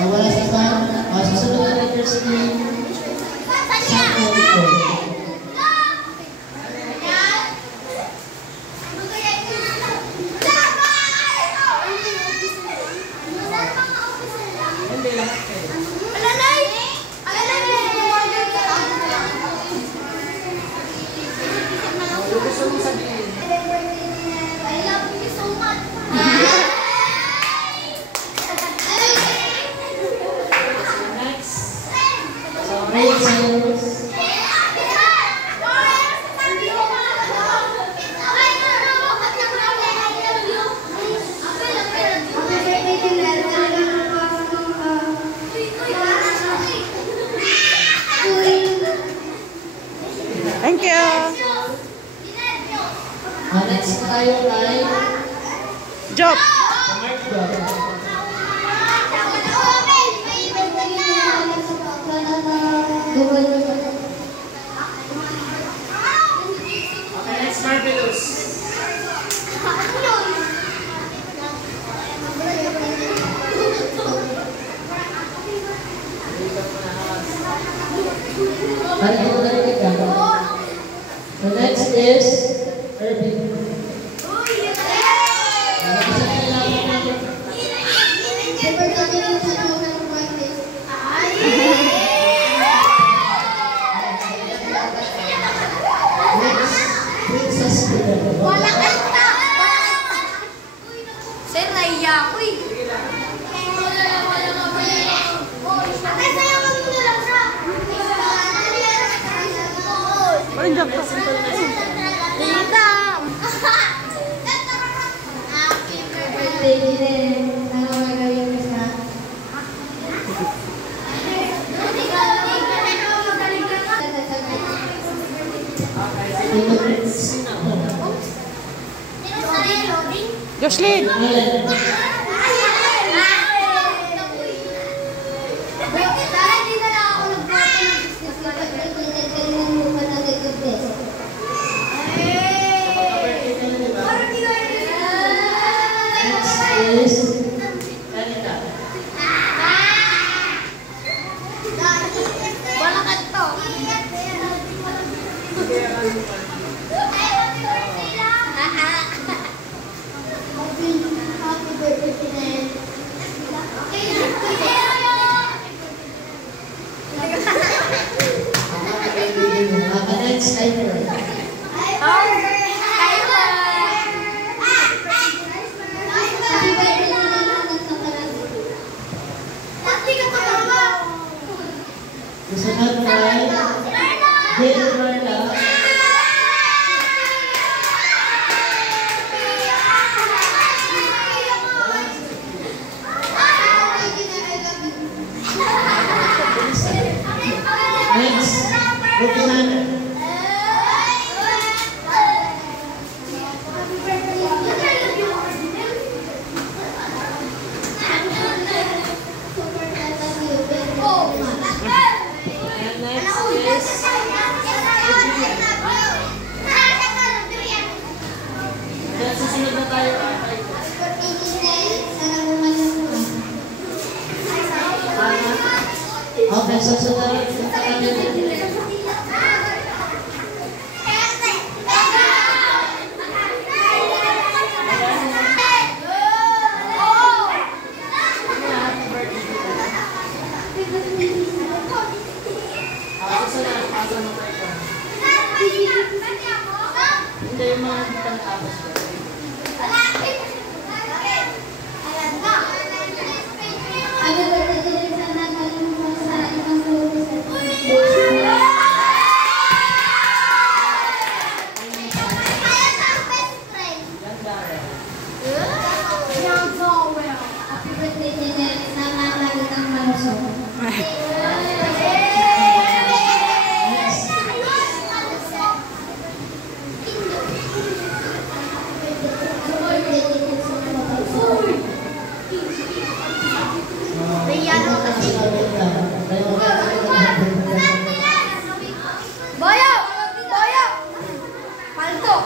Wala sa time. Susunod na letters ni Thank you. Next tayo ay Job. Okay, next Marvelous. The next is Irving. Wala kanta! Sir, naiya ako eh. Parang job to. Dita! Happy birthday, Jinen. Ano magagawin mo sa? Jocelyn. Okay, so sunod. Hindi yung mga pangtapos ko. Happy birthday, Janet. Sama lagi kang malusog. Boyo! Boyo! Palto!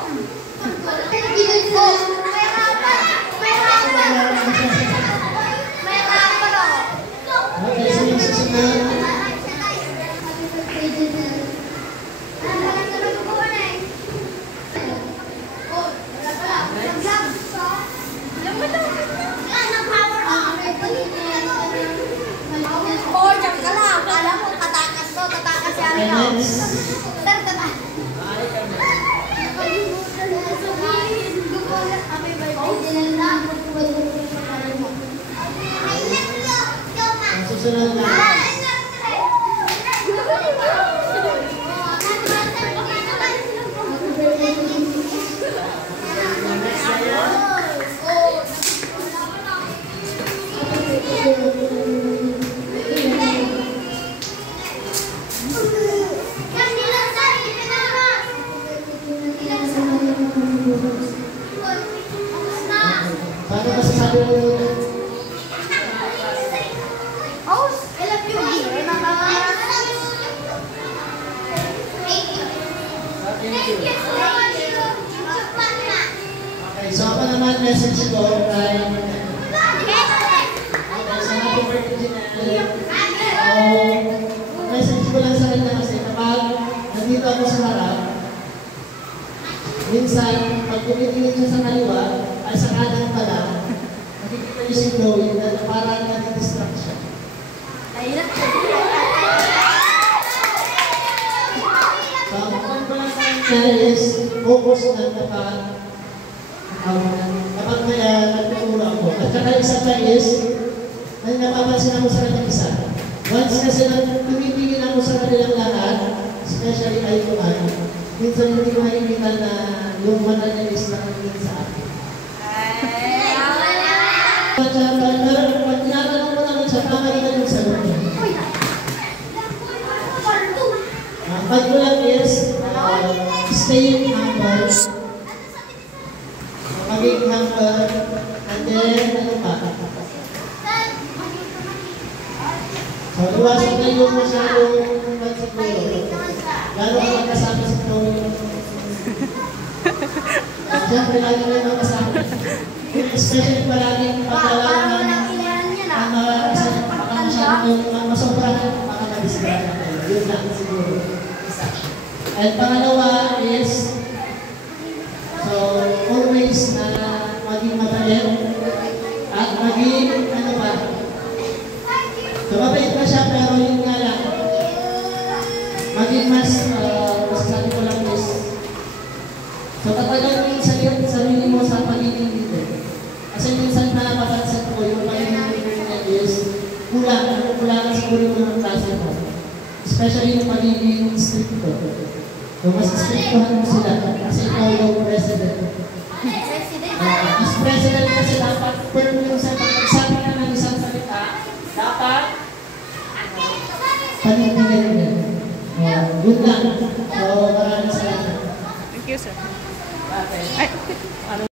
May hapon ako. next. Ang susunod na. Paano masasabi mo yun? Okay, so ako naman message ko ay sa happy birthday Janelle. Message ko lang sa kanya kasi kapag nandito ako sa harap, minsan pag tumitingin siya sa kaliwa ay sa kanan pala, nakikita niyo si Chloe na parang nag-distract siya. So ang point ko lang sa kanya is focus na kapag kaya nagtuturo ako. At saka isa pa is, may napapansin ako sa kanyang isa. Once kasi tumitingin ako sa kanilang lahat, especially kayo naman, minsan hindi ko nakikita na yung mata niya is nakikita sa akin. Pag tinatanong ko naman siya, pamalitan yung sagot niya. Ang pag ko lang is, stay humble. Maging humble, and then, ano pa? So, iwasan na yung masyadong pagsiguro. Lalo ka magkasama si Chloe. Siyempre, lalo na yung magkasama. Especially palaging pagkalaman ang baka masyadong masobrahan, baka madistract na tayo. Yun lang siguro. And pangalawa is, so, always na maging mabait at maging, ano ba? So, mabait na siya, pero yun nga lang. Maging mas, masasabi ko lang is, so, tatagal yung sarili mo sa pagiging dito. Kasi minsan na napapansin ko, yung pagiging niya is, kulangan siguro yung klase mo. Especially yung pagiging stricto. So, mas strictohan mo sila kasi ikaw yung president. As president kasi dapat firm yung sa pagsabi ka ng isang salita, dapat panindigan niya. Yun lang. So, maraming salamat. Thank you, sir. Okay.